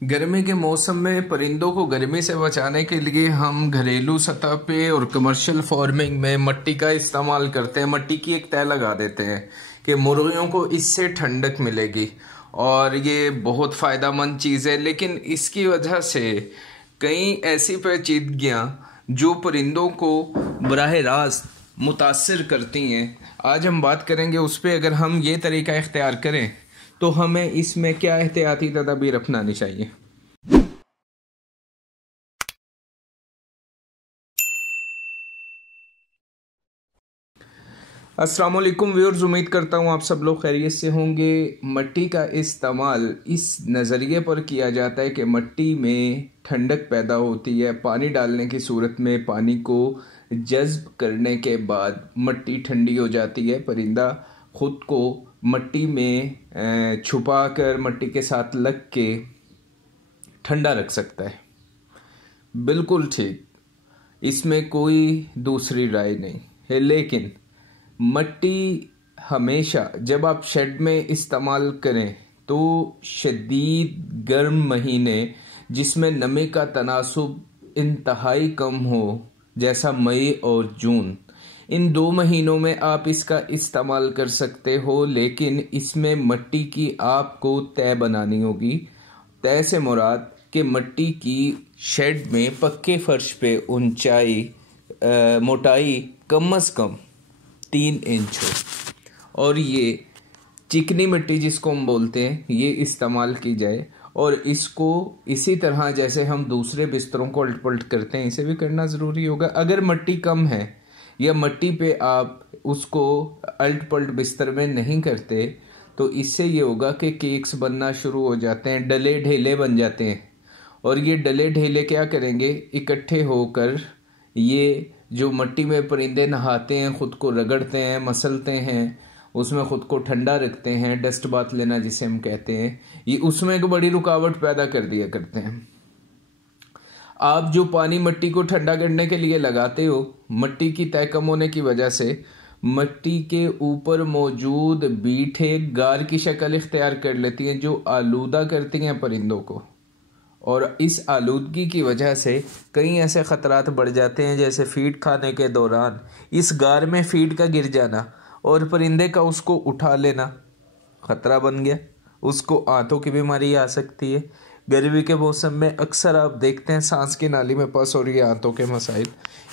गर्मी के मौसम में परिंदों को गर्मी से बचाने के लिए हम घरेलू सतह पे और कमर्शियल फार्मिंग में मिट्टी का इस्तेमाल करते हैं। मिट्टी की एक तह लगा देते हैं कि मुर्गियों को इससे ठंडक मिलेगी और ये बहुत फ़ायदेमंद चीज़ है। लेकिन इसकी वजह से कई ऐसी पेचीदगियाँ जो परिंदों को बराह रास्त मुतासर करती हैं, आज हम बात करेंगे उस पर। अगर हम ये तरीका इख्तियार करें तो हमें इसमें क्या एहतियाती तदाबीर अपनानी चाहिए। अस्सलाम वालेकुम व्यूअर्स, उम्मीद करता हूँ आप सब लोग खैरियत से होंगे। मिट्टी का इस्तेमाल इस नज़रिए पर किया जाता है कि मिट्टी में ठंडक पैदा होती है। पानी डालने की सूरत में पानी को जज्ब करने के बाद मिट्टी ठंडी हो जाती है। परिंदा ख़ुद को मिट्टी में छुपा कर मिट्टी के साथ लग के ठंडा रख सकता है। बिल्कुल ठीक, इसमें कोई दूसरी राय नहीं है। लेकिन मिट्टी हमेशा जब आप शेड में इस्तेमाल करें तो शदीद गर्म महीने जिसमें नमी का तनासुब इंतहाई कम हो, जैसा मई और जून, इन 2 महीनों में आप इसका इस्तेमाल कर सकते हो। लेकिन इसमें मिट्टी की आपको तय बनानी होगी। तय से मुराद कि मिट्टी की शेड में पक्के फर्श पे ऊंचाई मोटाई कम से कम 3 इंच हो और ये चिकनी मिट्टी जिसको हम बोलते हैं ये इस्तेमाल की जाए। और इसको इसी तरह जैसे हम दूसरे बिस्तरों को उलट पलट करते हैं इसे भी करना ज़रूरी होगा। अगर मिट्टी कम है या मिट्टी पे आप उसको उलट पलट बिस्तर में नहीं करते तो इससे ये होगा कि केक्स बनना शुरू हो जाते हैं, डले ढेले बन जाते हैं। और ये डले ढेले क्या करेंगे, इकट्ठे होकर ये जो मिट्टी में परिंदे नहाते हैं, ख़ुद को रगड़ते हैं, मसलते हैं, उसमें ख़ुद को ठंडा रखते हैं, डस्ट बाथ लेना जिसे हम कहते हैं, ये उसमें एक बड़ी रुकावट पैदा कर दिया करते हैं। आप जो पानी मिट्टी को ठंडा करने के लिए लगाते हो, मिट्टी की तय कम होने की वजह से मिट्टी के ऊपर मौजूद बीठे गार की शक्ल इख्तियार कर लेती हैं जो आलूदा करती हैं परिंदों को। और इस आलूदगी की वजह से कई ऐसे ख़तरात बढ़ जाते हैं, जैसे फीड खाने के दौरान इस गार में फीड का गिर जाना और परिंदे का उसको उठा लेना ख़तरा बन गया। उसको आंतों की बीमारी आ सकती है। गर्मी के मौसम में अक्सर आप देखते हैं सांस की नाली में पस हो रही है, आंतों के मसाइल,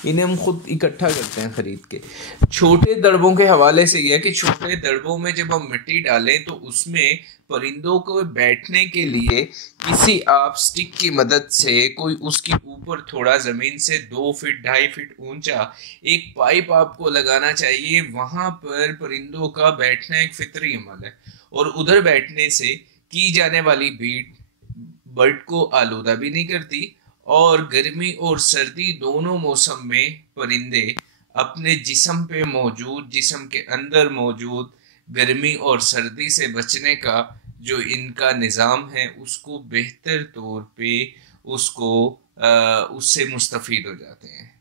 इन्हें हम खुद इकट्ठा करते हैं ख़रीद के। छोटे दड़बों के हवाले से यह कि छोटे दड़बों में जब हम मिट्टी डालें तो उसमें परिंदों को बैठने के लिए किसी आप स्टिक की मदद से कोई उसके ऊपर थोड़ा ज़मीन से 2 फीट 2.5 फीट ऊंचा एक पाइप आपको लगाना चाहिए। वहाँ पर परिंदों का बैठना एक फितरी अमल है और उधर बैठने से की जाने वाली भीड़ बर्ड को आलूदा भी नहीं करती। और गर्मी और सर्दी दोनों मौसम में परिंदे अपने जिस्म पे मौजूद, जिस्म के अंदर मौजूद गर्मी और सर्दी से बचने का जो इनका निज़ाम है उसको बेहतर तौर पे उससे मुस्तफ़ीद हो जाते हैं।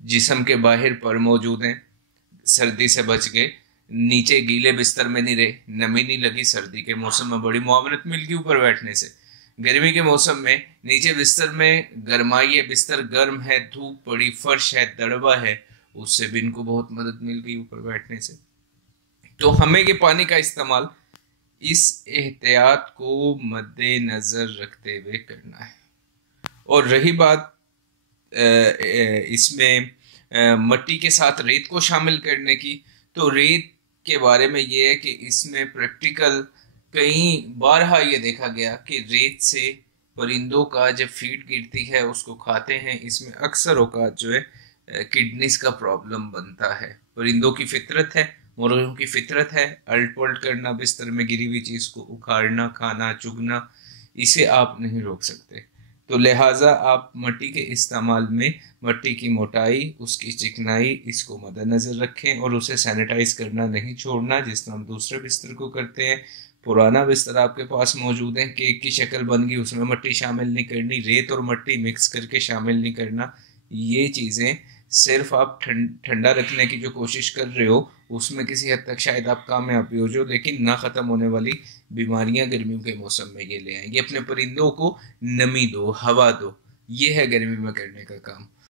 जिस्म के बाहर पर मौजूद हैं, सर्दी से बच गए, नीचे गीले बिस्तर में नहीं रहे, नमी नहीं लगी। सर्दी के मौसम में बड़ी मुआवनत मिल गई ऊपर बैठने से। गर्मी के मौसम में नीचे बिस्तर में गर्माई है, बिस्तर गर्म है, धूप पड़ी, फर्श है, दड़बा है, उससे भी इनको बहुत मदद मिल गई ऊपर बैठने से। तो हमें ये पानी का इस्तेमाल इस एहतियात को मद्देनज़र रखते हुए करना है। और रही बात इसमें मिट्टी के साथ रेत को शामिल करने की, तो रेत के बारे में ये है कि इसमें प्रैक्टिकल कई बारहा ये देखा गया कि रेत से परिंदों का जब फीड गिरती है उसको खाते हैं, इसमें अक्सर औकात जो है किडनीज का प्रॉब्लम बनता है। परिंदों की फितरत है, मुर्गियों की फितरत है अल्ट पल्ट करना, बिस्तर में गिरी हुई चीज़ को उखाड़ना, खाना, चुगना, इसे आप नहीं रोक सकते। तो लिहाजा आप मिट्टी के इस्तेमाल में मिट्टी की मोटाई, उसकी चिकनाई, इसको मद्देनज़र रखें और उसे सैनिटाइज करना नहीं छोड़ना जिस तरह हम दूसरे बिस्तर को करते हैं। पुराना बिस्तर आपके पास मौजूद है, केक की शक्ल बन गई, उसमें मिट्टी शामिल नहीं करनी, रेत और मिट्टी मिक्स करके शामिल नहीं करना। ये चीज़ें सिर्फ आप ठंडा रखने की जो कोशिश कर रहे हो उसमें किसी हद तक शायद आप कामयाब भी हो जाओ, लेकिन ना ख़त्म होने वाली बीमारियां गर्मियों के मौसम में ये ले आएंगे। अपने परिंदों को नमी दो, हवा दो, ये है गर्मी में करने का काम।